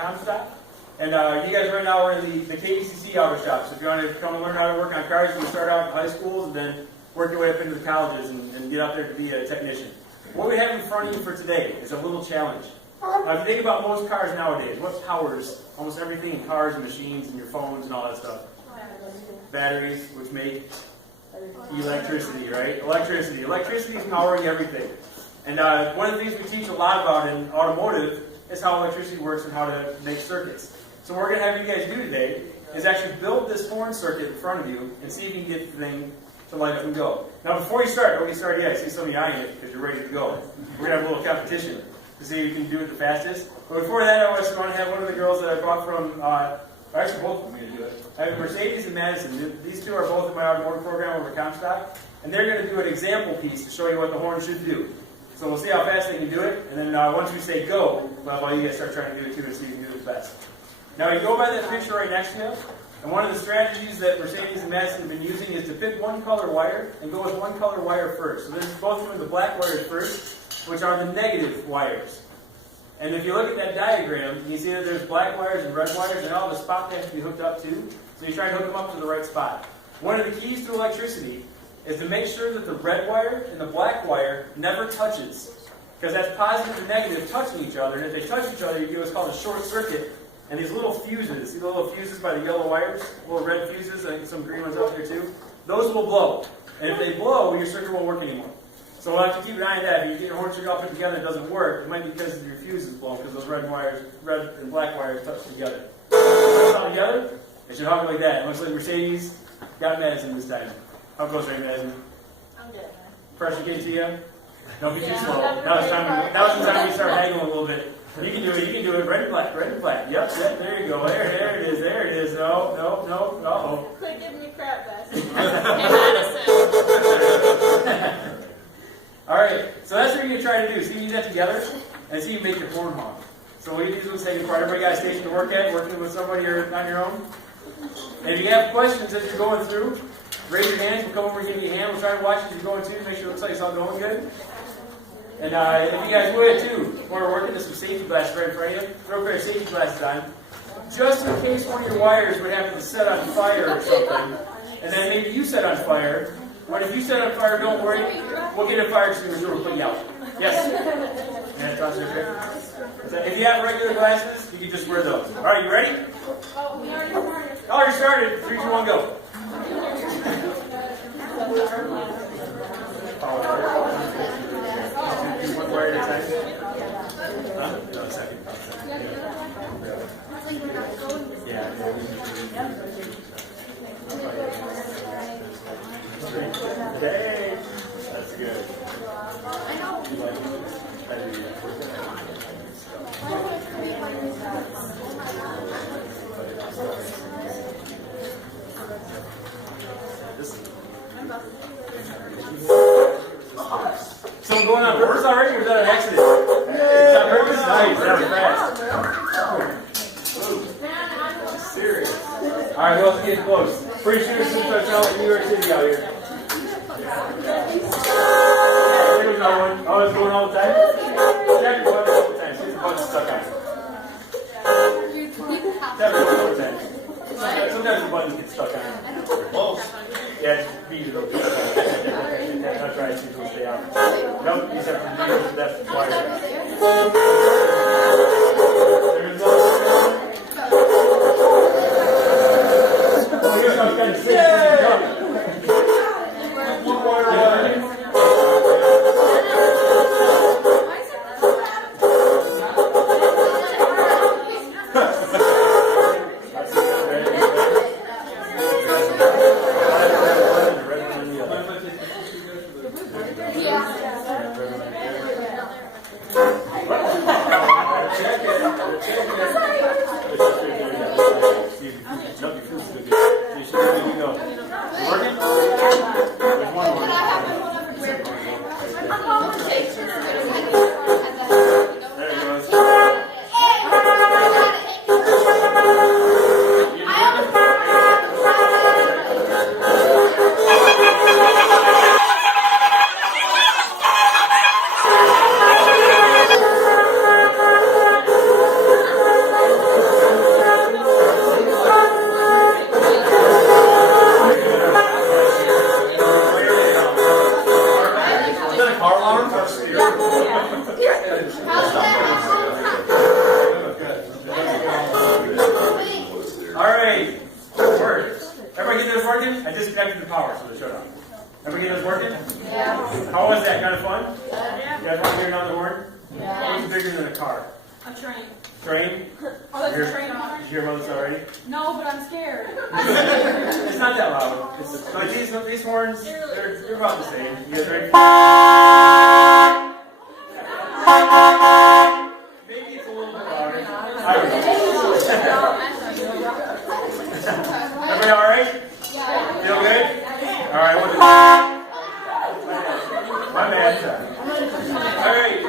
Comstock. And you guys right now are in the KVCC auto shop. So if you want to come and learn how to work on cars, you can start out in high schools and then work your way up into the colleges and get out there to be a technician. What we have in front of you for today is a little challenge. Now, if you think about most cars nowadays, what powers almost everything in cars and machines and your phones and all that stuff? Batteries, which make electricity, right? Electricity. Electricity is powering everything. And one of the things we teach a lot about in automotive is how electricity works and how to make circuits. So what we're going to have you guys do today is actually build this horn circuit in front of you and see if you can get the thing to light up and go. Now before you start, don't get started yet. I see some of you eyeing it because you're ready to go. We're going to have a little competition to see who can do it the fastest. But before that, I was going to have one of the girls that I brought from, actually both of them are going to do it. I have Mercedes and Madison. These two are both in my automotive program over at Comstock. And they're going to do an example piece to show you what the horn should do. So we'll see how fast they can do it. And then once we say go, well, you guys start trying to do it too and see if you can do it fast. Now you go by that picture right next to you. And one of the strategies that Mercedes and Madison have been using is to pick one color wire and go with one color wire first. So this is both doing the black wires first, which are the negative wires. And if you look at that diagram, you see that there's black wires and red wires, and all the spot has to be hooked up too. So you try to hook them up to the right spot. One of the keys to electricity is to make sure that the red wire and the black wire never touches. Because that's positive and negative touching each other, and if they touch each other, you get what's called a short circuit. And these little fuses, see the little fuses by the yellow wires? Little red fuses, I think some green ones out there too. Those will blow. And if they blow, your circuit won't work anymore. So we'll have to keep an eye on that. If you get your horn circuit all put together and it doesn't work, it might be because your fuse is blown, because those red and black wires touch together. Put it all together, it should honk like that. It looks like Mercedes got Madison this time. How close are you, Madison? I'm good. Pressure get to you? Don't be too slow. Now it's the time we start haggling a little bit. You can do it. Red and black, red and black. Yep, there you go. There it is. No. Uh-oh. Quit giving me crap, Basse. Alright, so that's what you're going to try to do. See, you do that together, and see you make your horn honk. So what you do is take apart. Everybody got a station to work at, working with somebody or on your own. And if you have questions as you're going through, raise your hand. We'll come over and give you a hand. We'll try to watch as you're going through, make sure it looks like it's all going good. And if you guys would too, while we're working, there's some safety glasses right in front of you. Throw a pair of safety glasses on, just in case one of your wires would happen to set on fire or something, and then maybe you set on fire. But if you set on fire, don't worry, we'll get a fire extinguisher and put you out. Yes? If you have regular glasses, you can just wear those. All right, you ready? Oh, we already started. Oh, you started. 3, 2, 1, go. One wire at a time. Huh? No, a second. Yeah. Hey, that's good. Someone going on purpose already, or is that an accident? Is that purpose? Nice, that was fast. Serious. Alright, well, let's get close. Pretty sure this is going to sound like New York City out here. There's no one. Oh, it's going all the time? Tap your button all the time. See if the button's stuck on it. Tap your button all the time. Sometimes the buttons get stuck on it. Close. Yeah, just beat it over. Not try to see if it'll stay on. Nope, these have to be that's wire. There we go. Here's how it's kind of safe. One wire. disconnected the power, so they shut off. Everybody get this working? Yeah. How was that? Kind of fun? Yeah. You guys want to hear another horn? Yeah. What's bigger than a car? A train. Train? Oh, that's a train on. Did you hear about this already? No, but I'm scared. It's not that loud. It's, like these horns, they're about the same. You guys ready? Maybe it's a little bit louder. I don't know. Everybody all right? Yeah. Feel good? All right. My bad. All right.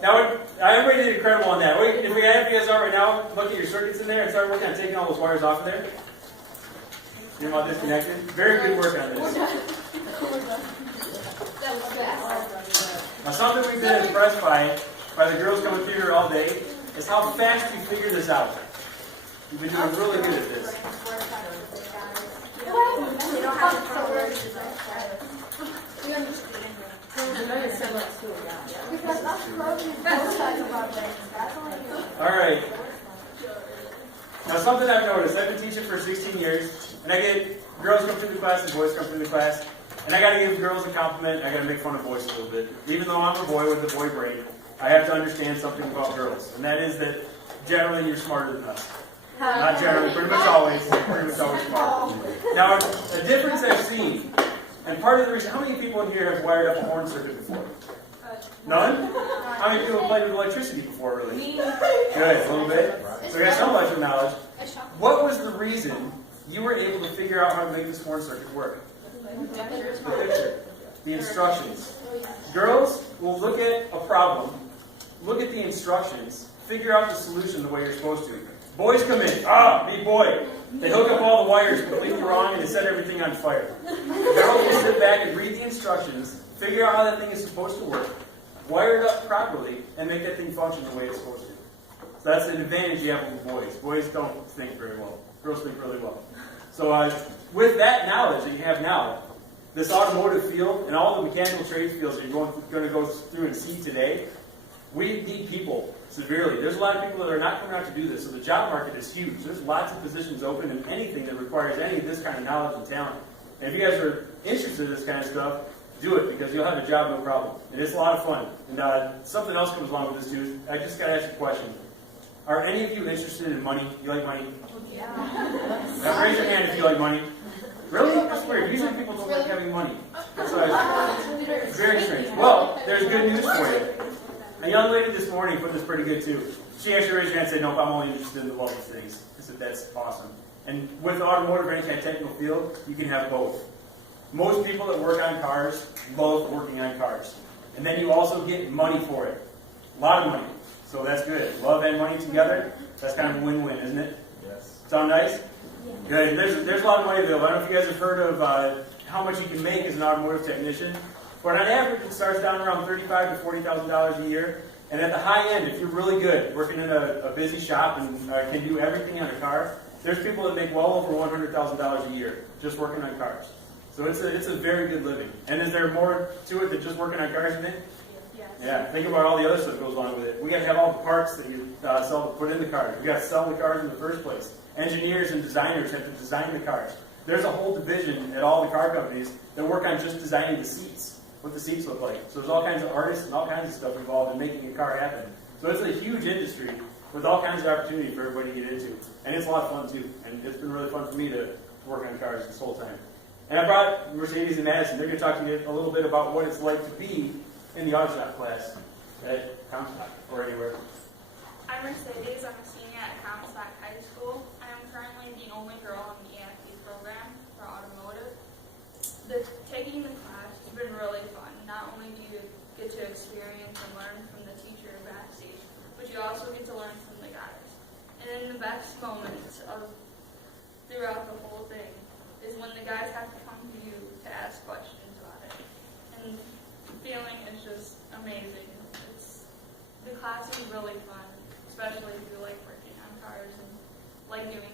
Now, everybody did incredible on that. If we have you guys out right now, look at your circuits in there and start working on taking all those wires off of there. You're all disconnected. Very good work on this. Now, something we've been impressed by the girls coming through here all day is how fast you figure this out. You've been doing really good at this. Alright. Now something I've noticed, I've been teaching for 16 years, and I get girls come through the class and boys come through the class, and I gotta give girls a compliment, I gotta make fun of boys a little bit. Even though I'm a boy with a boy brain, I have to understand something about girls, and that is that generally you're smarter than us. Not generally, pretty much always smart. Now, a difference I've seen, and part of the reason, how many people in here have wired up a horn circuit before? None? How many people have played with electricity before, really? Good, a little bit. So we got some electrical knowledge. What was the reason you were able to figure out how to make this horn circuit work? The picture. The instructions. Girls will look at a problem, look at the instructions, figure out the solution the way you're supposed to. Boys come in, big boy. They hook up all the wires completely wrong and they set everything on fire. Girls will sit back and read the instructions, figure out how that thing is supposed to work, wire it up properly, and make that thing function the way it's supposed to. So that's an advantage you have with boys. Boys don't think very well. Girls think really well. So with that knowledge that you have now, this automotive field and all the mechanical trades fields that you're going to go through and see today, we need people severely. There's a lot of people that are not coming out to do this, so the job market is huge. There's lots of positions open in anything that requires any of this kind of knowledge and talent. And if you guys are interested in this kind of stuff, do it, because you'll have a job no problem. And it's a lot of fun. And something else comes along with this too. I just got to ask you a question. Are any of you interested in money? You like money? Yeah. Now raise your hand if you like money. Really? That's weird. Usually people don't like having money. That's very strange. Well, there's good news for you. A young lady this morning put this pretty good too. She actually raised her hand and said, nope, I'm only interested in the love of things. I said, that's awesome. And with automotive or any kind of technical field, you can have both. Most people that work on cars love working on cars. And then you also get money for it. A lot of money. So that's good. Love and money together, that's kind of a win-win, isn't it? Yes. Sound nice? Yeah. Good. There's a lot of money available. I don't know if you guys have heard of how much you can make as an automotive technician. But on average, it starts down around $35,000 to $40,000 a year. And at the high end, if you're really good, working in a busy shop and can do everything on a car, there's people that make well over $100,000 a year just working on cars. So it's a very good living. And is there more to it than just working on cars, you think? Yes. Yeah, think about all the other stuff that goes along with it. We got to have all the parts that you sell to put in the cars. We got to sell the cars in the first place. Engineers and designers have to design the cars. There's a whole division at all the car companies that work on just designing the seats, what the seats look like. So there's all kinds of artists and all kinds of stuff involved in making a car happen. So it's a huge industry with all kinds of opportunity for everybody to get into. And it's a lot of fun too. And it's been really fun for me to work on cars this whole time. And I brought Mercedes and Madison. They're going to talk to you a little bit about what it's like to be in the auto shop class at Comstock or anywhere. I'm Mercedes. I'm a senior at Comstock High School. I am currently the only girl in the EFT program for automotive. Taking the class has been really fun. Not only do you get to experience and learn from the teacher backstage, but you also get to learn from the guys. And then the best moments throughout the whole thing is when the guys have to come to you to ask questions about it. And the feeling is just amazing. The class is really fun, especially if you like working on cars and like doing